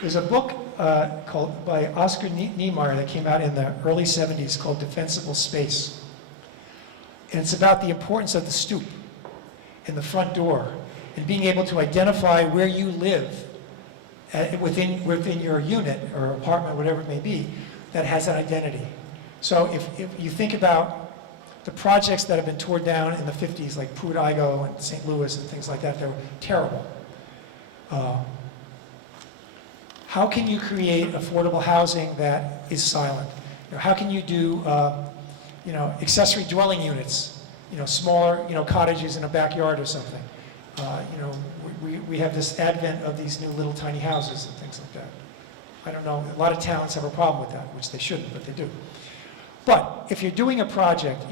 There's a book by Oscar Niemeyer that came out in the early 70s called Defensible Space. And it's about the importance of the stoop and the front door and being able to identify where you live within your unit or apartment, whatever it may be, that has an identity. So if you think about the projects that have been torn down in the 50s, like Pruitt-Igoe and St. Louis and things like that, they were terrible. How can you create affordable housing that is silent? How can you do accessory dwelling units, smaller cottages in a backyard or something? We have this advent of these new little tiny houses and things like that. I don't know, a lot of towns have a problem with that, which they shouldn't, but they do. But if you're doing a project,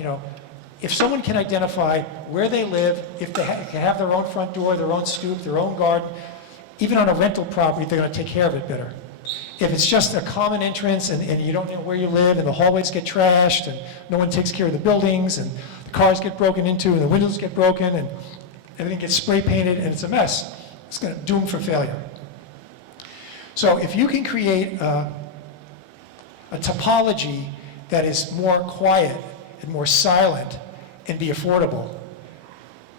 if someone can identify where they live, if they have their own front door, their own stoop, their own garden, even on a rental property, they're going to take care of it better. If it's just a common entrance and you don't know where you live and the hallways get trashed and no one takes care of the buildings and the cars get broken into and the windows get broken and everything gets spray painted and it's a mess, it's going to doom for failure. So if you can create a topology that is more quiet and more silent and be affordable,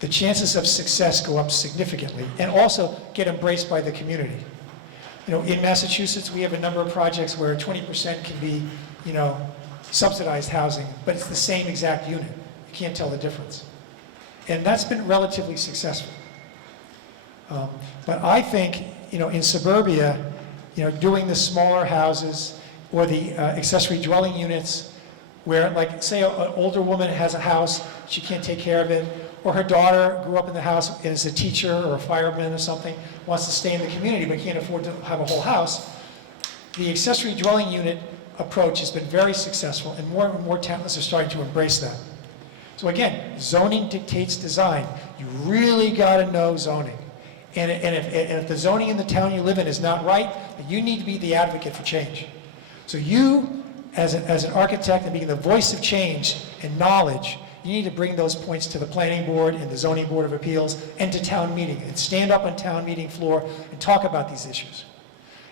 the chances of success go up significantly and also get embraced by the community. In Massachusetts, we have a number of projects where 20% can be, subsidized housing, but it's the same exact unit. You can't tell the difference. And that's been relatively successful. But I think, in suburbia, doing the smaller houses or the accessory dwelling units where, like, say an older woman has a house, she can't take care of it, or her daughter grew up in the house and is a teacher or a fireman or something, wants to stay in the community but can't afford to have a whole house. The accessory dwelling unit approach has been very successful and more towns are starting to embrace that. So again, zoning dictates design. You really got to know zoning. And if the zoning in the town you live in is not right, then you need to be the advocate for change. So you, as an architect and being the voice of change and knowledge, you need to bring those points to the planning board and the zoning board of appeals and to town meeting and stand up on town meeting floor and talk about these issues.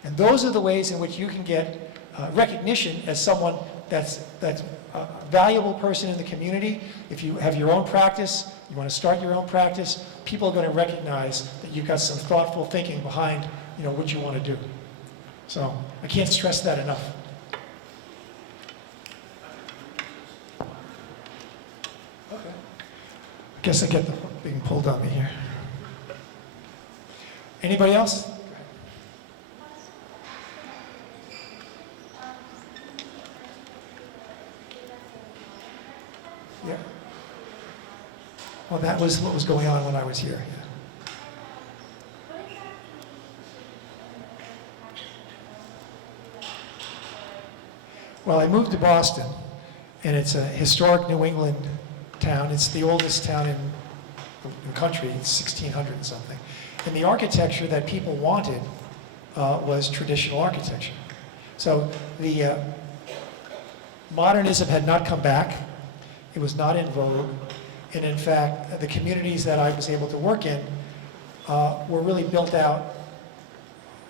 And those are the ways in which you can get recognition as someone that's a valuable person in the community. If you have your own practice, you want to start your own practice, people are going to recognize that you've got some thoughtful thinking behind what you want to do. So I can't stress that enough. Okay. I guess I get the hook being pulled on me here. Anybody else? Yeah. Well, that was what was going on when I was here. Yeah. Well, I moved to Boston, and it's a historic New England town. It's the oldest town in the country. It's 1600 and something. And the architecture that people wanted was traditional architecture. So the modernism had not come back. It was not in vogue. And in fact, the communities that I was able to work in were really built out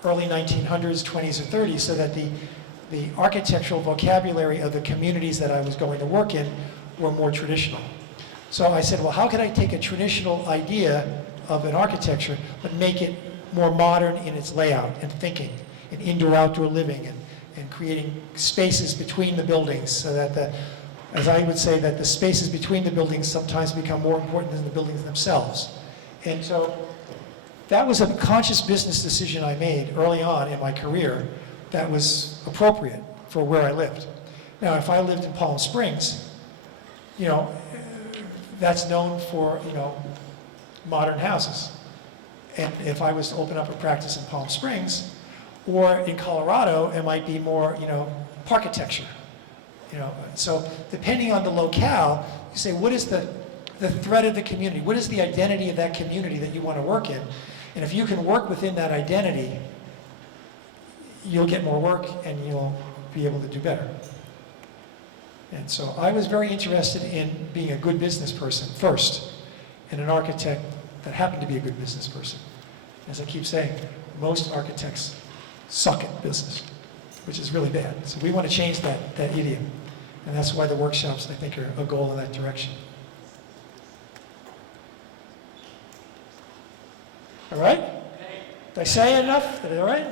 early 1900s, 20s, or 30s, so that the architectural vocabulary of the communities that I was going to work in were more traditional. So I said, well, how can I take a traditional idea of an architecture, but make it more modern in its layout and thinking, and indoor-outdoor living, and creating spaces between the buildings, so that as I would say, that the spaces between the buildings sometimes become more important than the buildings themselves. And so that was a conscious business decision I made early on in my career that was appropriate for where I lived. Now, if I lived in Palm Springs, that's known for, modern houses. And if I was to open up a practice in Palm Springs, or in Colorado, it might be more, parkitecture. So depending on the locale, you say, what is the thread of the community? What is the identity of that community that you want to work in? And if you can work within that identity, you'll get more work and you'll be able to do better. And so I was very interested in being a good business person first, and an architect that happened to be a good business person. As I keep saying, most architects suck at business, which is really bad. So we want to change that idiom. And that's why the workshops, I think, are a goal in that direction. All right? Did I say enough? All right?